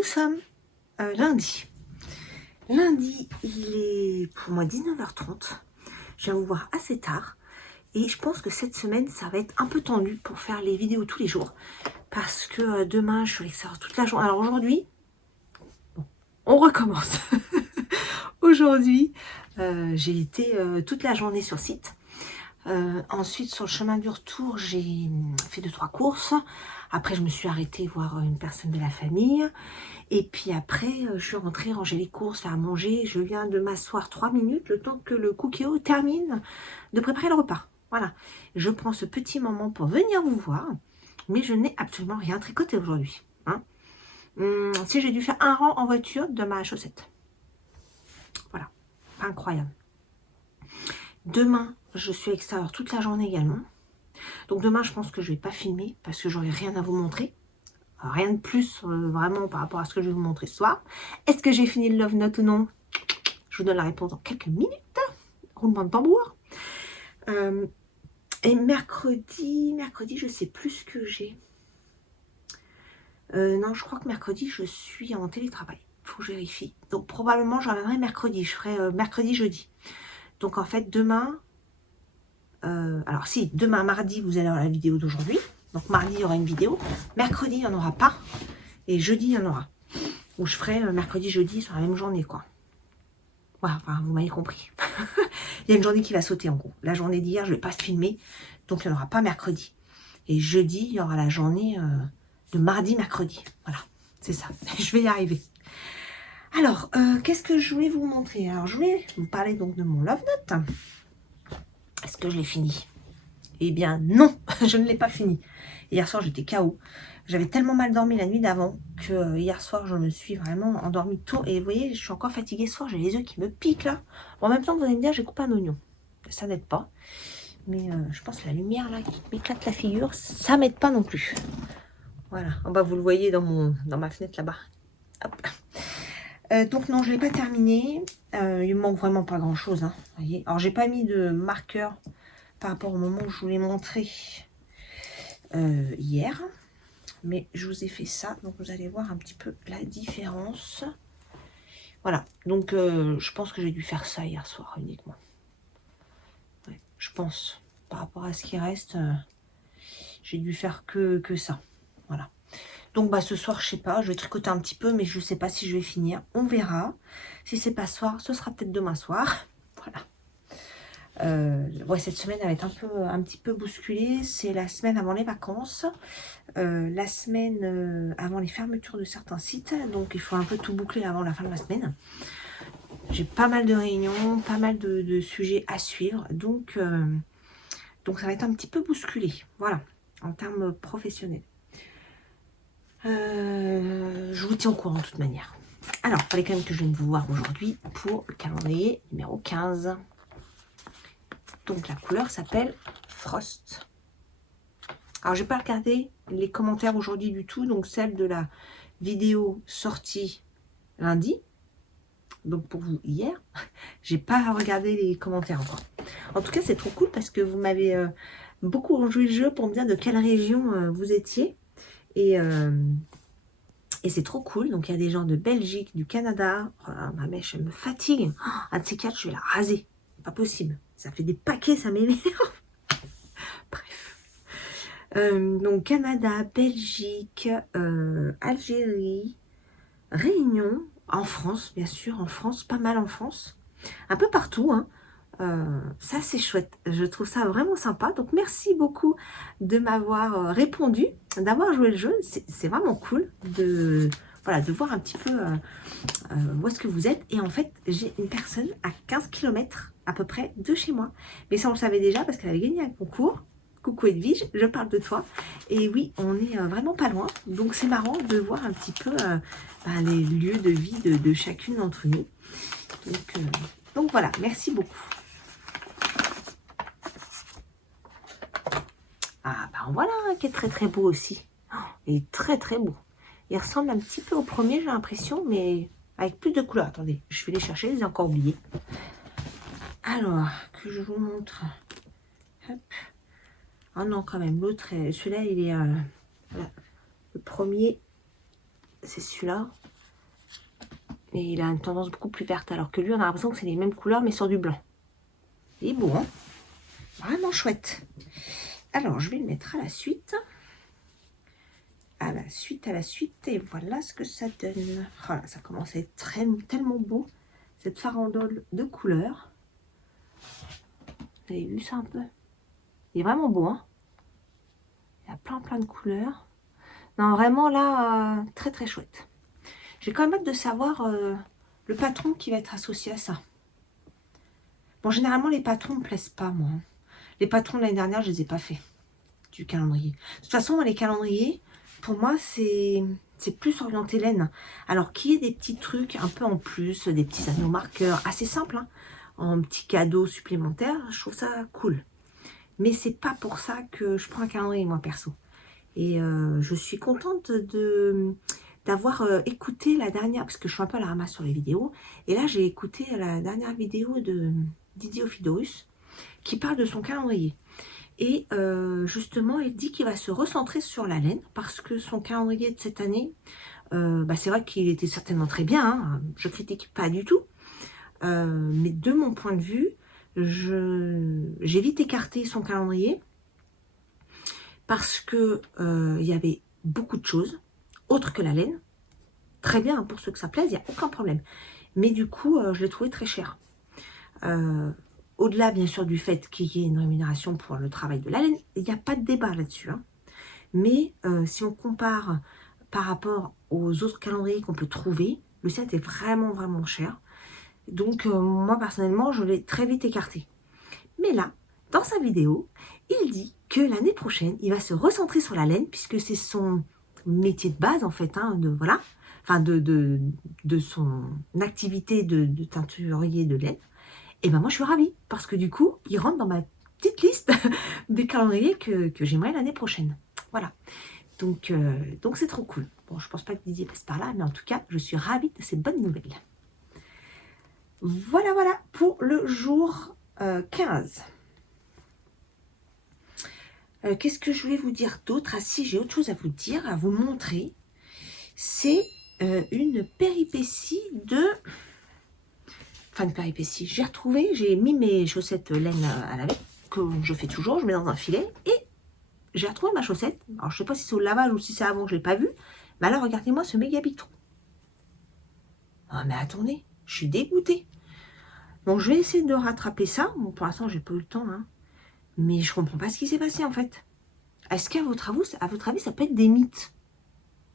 Nous sommes lundi. Lundi, il est pour moi 19h30. Je viens vous voir assez tard. Et je pense que cette semaine, ça va être un peu tendu pour faire les vidéos tous les jours. Parce que demain, je suis à l'extérieur toute la journée. Alors aujourd'hui, bon, on recommence. Aujourd'hui, j'ai été toute la journée sur site. Ensuite, sur le chemin du retour, j'ai fait 2-3 courses. Après, je me suis arrêtée voir une personne de la famille. Et puis après, je suis rentrée ranger les courses, faire à manger. Je viens de m'asseoir 3 minutes, le temps que le Cookéo termine de préparer le repas. Voilà. Je prends ce petit moment pour venir vous voir. Mais je n'ai absolument rien tricoté aujourd'hui. Hein. Si j'ai dû faire un rang en voiture de ma chaussette. Voilà. Pas incroyable. Demain, je suis à l'extérieur toute la journée également. Donc demain, je pense que je ne vais pas filmer parce que j'aurai rien à vous montrer. Rien de plus vraiment par rapport à ce que je vais vous montrer ce soir. Est-ce que j'ai fini le Love Note ou non? Je vous donne la réponse dans quelques minutes. Roulement de tambour. Et mercredi, je sais plus ce que j'ai. Non, je crois que mercredi, je suis en télétravail. Il faut que je vérifie. Donc probablement, je reviendrai mercredi. Je ferai mercredi, jeudi. Donc en fait, demain... alors si, demain, mardi, vous allez avoir la vidéo d'aujourd'hui. Donc mardi, il y aura une vidéo. Mercredi, il n'y en aura pas. Et jeudi, il y en aura. Où je ferai mercredi, jeudi sur la même journée, quoi. Voilà, enfin, vous m'avez compris. Il y a une journée qui va sauter, en gros. La journée d'hier, je ne vais pas filmer. Donc, il n'y en aura pas mercredi. Et jeudi, il y aura la journée de mardi, mercredi. Voilà, c'est ça. Je vais y arriver. Alors, qu'est-ce que je voulais vous montrer? Alors, je voulais vous parler donc de mon Love Note. Est-ce que je l'ai fini? Eh bien, non, je ne l'ai pas fini. Hier soir, j'étais KO. J'avais tellement mal dormi la nuit d'avant que hier soir, je me suis vraiment endormie tôt. Et vous voyez, je suis encore fatiguée ce soir. J'ai les yeux qui me piquent là. Bon, en même temps, vous allez me dire, j'ai coupé un oignon. Ça n'aide pas. Mais je pense que la lumière là qui m'éclate la figure, ça m'aide pas non plus. Voilà. Oh, bah, vous le voyez dans ma fenêtre là-bas. Donc non, je ne l'ai pas terminé. Il me manque vraiment pas grand-chose. Hein, voyez. Alors, j'ai pas mis de marqueur par rapport au moment où je vous l'ai montré hier. Mais je vous ai fait ça, donc vous allez voir un petit peu la différence. Voilà, donc je pense que j'ai dû faire ça hier soir uniquement. Ouais, je pense, par rapport à ce qui reste, j'ai dû faire que ça. Voilà. Donc bah ce soir, je sais pas, je vais tricoter un petit peu, mais je sais pas si je vais finir. On verra. Si c'est pas ce soir, ce sera peut-être demain soir. Voilà. Ouais, cette semaine elle va être un petit peu bousculée. C'est la semaine avant les vacances, la semaine avant les fermetures de certains sites. Donc il faut un peu tout boucler avant la fin de la semaine. J'ai pas mal de réunions, pas mal de sujets à suivre. Donc ça va être un petit peu bousculé. Voilà, en termes professionnels. Je vous tiens au courant de toute manière. Alors, il fallait quand même que je vienne vous voir aujourd'hui pour le calendrier numéro 15. Donc la couleur s'appelle Frost. Alors j'ai pas regardé les commentaires aujourd'hui du tout, donc celle de la vidéo sortie lundi, donc pour vous hier, j'ai pas regardé les commentaires encore. En tout cas c'est trop cool parce que vous m'avez beaucoup rejoué le jeu pour me dire de quelle région vous étiez, et c'est trop cool. Donc il y a des gens de Belgique, du Canada. Oh là, ma mèche elle me fatigue. Un de ces quatre je vais la raser, pas possible, ça fait des paquets, ça m'énerve. Bref. Donc Canada, Belgique, Algérie, Réunion, en France, bien sûr, en France, pas mal en France, un peu partout. Hein. Ça, c'est chouette. Je trouve ça vraiment sympa. Donc, merci beaucoup de m'avoir répondu, d'avoir joué le jeu. C'est vraiment cool de, voilà, de voir un petit peu où est-ce que vous êtes. Et en fait, j'ai une personne à 15 km à peu près de chez moi. Mais ça, on le savait déjà parce qu'elle avait gagné un concours. Coucou Edwige, je parle de toi. Et oui, on est vraiment pas loin. Donc, c'est marrant de voir un petit peu les lieux de vie de chacune d'entre nous. Donc, voilà, merci beaucoup. Ah, ben voilà, qui est très très beau aussi. Oh, il est très très beau. Il ressemble un petit peu au premier, j'ai l'impression, mais avec plus de couleurs. Attendez, je vais les chercher, je les ai encore oubliés. Alors, que je vous montre. Hop. Ah non, quand même, l'autre, celui-là, il est... voilà. Le premier, c'est celui-là. Et il a une tendance beaucoup plus verte, alors que lui, on a l'impression que c'est les mêmes couleurs, mais sur du blanc. Il est beau, hein? Vraiment chouette. Alors, je vais le mettre à la suite. À la suite, à la suite. Et voilà ce que ça donne. Voilà, ça commence à être tellement beau. Cette farandole de couleurs. Vous avez vu ça un peu? Il est vraiment beau, hein? Il y a plein de couleurs. Non, vraiment là, très très chouette. J'ai quand même hâte de savoir le patron qui va être associé à ça. Bon, généralement, les patrons ne me plaisent pas, moi. Les patrons de l'année dernière, je ne les ai pas faits, du calendrier. De toute façon, les calendriers, pour moi, c'est plus orienté laine. Alors, qu'il y ait des petits trucs un peu en plus, des petits anneaux marqueurs, assez simples, hein, en petits cadeaux supplémentaires, je trouve ça cool. Mais c'est pas pour ça que je prends un calendrier, moi, perso. Et je suis contente d'avoir écouté la dernière, parce que je suis un peu à la ramasse sur les vidéos, et là j'ai écouté la dernière vidéo de Didier Ophidorus qui parle de son calendrier. Et justement, il dit qu'il va se recentrer sur la laine, parce que son calendrier de cette année, c'est vrai qu'il était certainement très bien, hein, je critique pas du tout, mais de mon point de vue, j'ai vite écarté son calendrier, parce que il y avait beaucoup de choses autres que la laine. Très bien, hein, pour ceux que ça plaise, il n'y a aucun problème. Mais du coup, je l'ai trouvé très cher. Au-delà, bien sûr, du fait qu'il y ait une rémunération pour le travail de la laine, il n'y a pas de débat là-dessus. Hein. Mais si on compare par rapport aux autres calendriers qu'on peut trouver, le sien était vraiment cher. Donc, moi, personnellement, je l'ai très vite écarté. Mais là, dans sa vidéo, il dit que l'année prochaine, il va se recentrer sur la laine, puisque c'est son métier de base, en fait, hein, voilà, enfin de son activité de teinturier de laine. Et ben moi, je suis ravie, parce que du coup, il rentre dans ma petite liste des calendriers que j'aimerais l'année prochaine. Voilà. Donc c'est trop cool. Bon, je pense pas que Didier passe par là, mais en tout cas, je suis ravie de ces bonnes nouvelles. Voilà pour le jour 15. Qu'est-ce que je voulais vous dire d'autre? Ah si, j'ai autre chose à vous dire, à vous montrer. C'est une péripétie de... Enfin, une péripétie. J'ai retrouvé, j'ai mis mes chaussettes laine à laver, que je fais toujours, je mets dans un filet, et j'ai retrouvé ma chaussette. Alors, je sais pas si c'est au lavage ou si c'est avant, je l'ai pas vu. Mais alors, regardez-moi ce méga big trou. Ah, mais attendez, je suis dégoûtée. Donc, je vais essayer de rattraper ça. Bon, pour l'instant, j'ai pas eu le temps, hein. Mais je comprends pas ce qui s'est passé, en fait. Est-ce qu'à votre avis, ça peut être des mythes?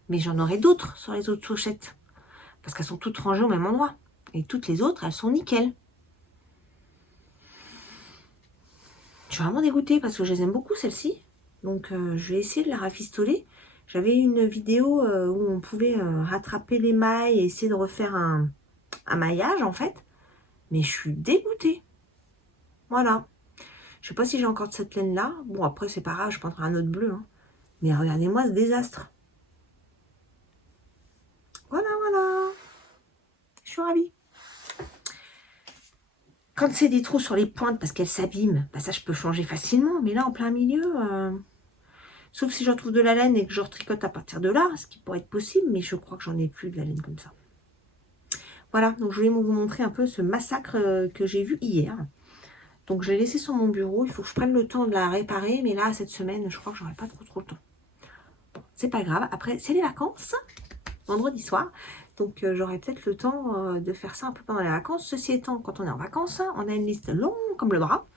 Mais j'en aurai d'autres sur les autres chaussettes. Parce qu'elles sont toutes rangées au même endroit. Et toutes les autres, elles sont nickel. Je suis vraiment dégoûtée parce que je les aime beaucoup, celles-ci. Donc, je vais essayer de la rafistoler. J'avais une vidéo où on pouvait rattraper les mailles et essayer de refaire un maillage, en fait. Mais je suis dégoûtée. Voilà. Je sais pas si j'ai encore de cette laine-là. Bon, après, c'est pas grave, je prendrai un autre bleu. Hein. Mais regardez-moi ce désastre. Voilà. Je suis ravie. Quand c'est des trous sur les pointes parce qu'elles s'abîment, ça je peux changer facilement. Mais là, en plein milieu, sauf si je retrouve de la laine et que je retricote à partir de là, ce qui pourrait être possible, mais je crois que j'en ai plus de la laine comme ça. Voilà, donc je voulais vous montrer un peu ce massacre que j'ai vu hier. Donc je l'ai laissé sur mon bureau, il faut que je prenne le temps de la réparer, mais là, cette semaine, je crois que j'aurai pas trop le temps. Bon, c'est pas grave, après, c'est les vacances, vendredi soir. Donc, j'aurai peut-être le temps de faire ça un peu pendant les vacances. Ceci étant, quand on est en vacances, on a une liste longue comme le bras.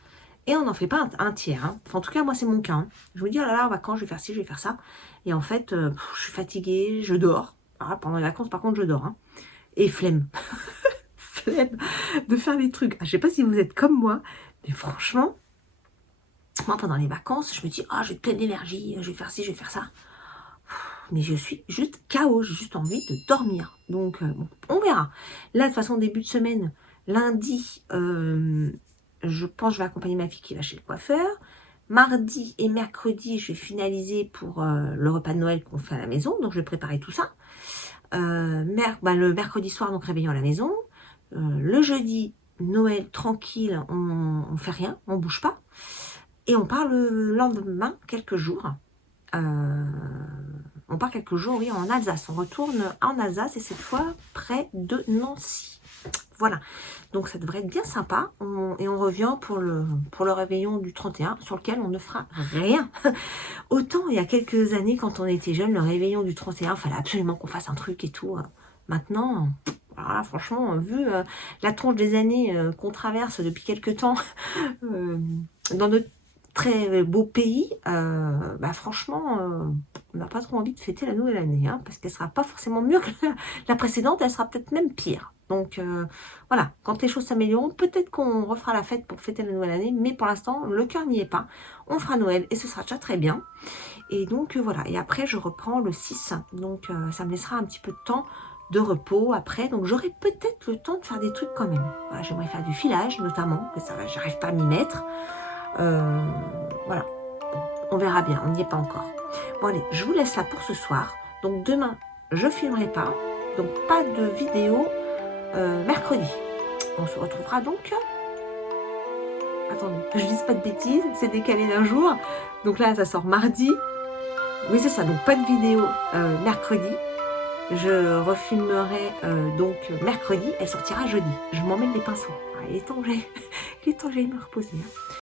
Et on n'en fait pas un tiers. Hein. Enfin, en tout cas, moi, c'est mon cas. Hein. Je vous dis, oh là là, en vacances, je vais faire ci, je vais faire ça. Et en fait, je suis fatiguée, je dors. Alors, pendant les vacances, par contre, je dors. Hein. Et flemme. Flemme de faire les trucs. Je ne sais pas si vous êtes comme moi, mais franchement, moi, pendant les vacances, je me dis, je vais être pleine d'énergie, je vais faire ci, je vais faire ça. Mais je suis juste KO, j'ai juste envie de dormir. Donc, bon, on verra. Là, de toute façon, début de semaine, lundi, je pense que je vais accompagner ma fille qui va chez le coiffeur. Mardi et mercredi, je vais finaliser pour le repas de Noël qu'on fait à la maison. Donc, je vais préparer tout ça. Le mercredi soir, donc réveillon à la maison. Le jeudi, Noël, tranquille, on fait rien, on bouge pas. Et on part le lendemain, quelques jours. On part quelques jours, oui, en Alsace. On retourne en Alsace et cette fois près de Nancy. Voilà, donc ça devrait être bien sympa. Et on revient pour le réveillon du 31 sur lequel on ne fera rien. Autant il y a quelques années quand on était jeune, le réveillon du 31, il fallait absolument qu'on fasse un truc et tout. Maintenant, alors là, franchement, vu la tronche des années qu'on traverse depuis quelques temps dans notre très beau pays, bah franchement, on n'a pas trop envie de fêter la nouvelle année, hein, parce qu'elle sera pas forcément mieux que la précédente, elle sera peut-être même pire. Donc voilà, quand les choses s'amélioreront, peut-être qu'on refera la fête pour fêter la nouvelle année, mais pour l'instant, le cœur n'y est pas. On fera Noël et ce sera déjà très bien. Et donc voilà, et après je reprends le 6, donc ça me laissera un petit peu de temps de repos après, donc j'aurai peut-être le temps de faire des trucs quand même. Voilà, j'aimerais faire du filage notamment, mais ça va, j'arrive pas à m'y mettre. Voilà, bon, on verra bien, on n'y est pas encore. Bon allez, je vous laisse là pour ce soir. Donc demain, je filmerai pas, donc pas de vidéo mercredi. On se retrouvera donc... Attendez, que je dise pas de bêtises, c'est décalé d'un jour. Donc là, ça sort mardi. Oui, c'est ça, donc pas de vidéo mercredi. Je refilmerai donc mercredi, elle sortira jeudi. Je m'emmène les pinceaux. Ah, il est temps que j'aille me reposer. Hein.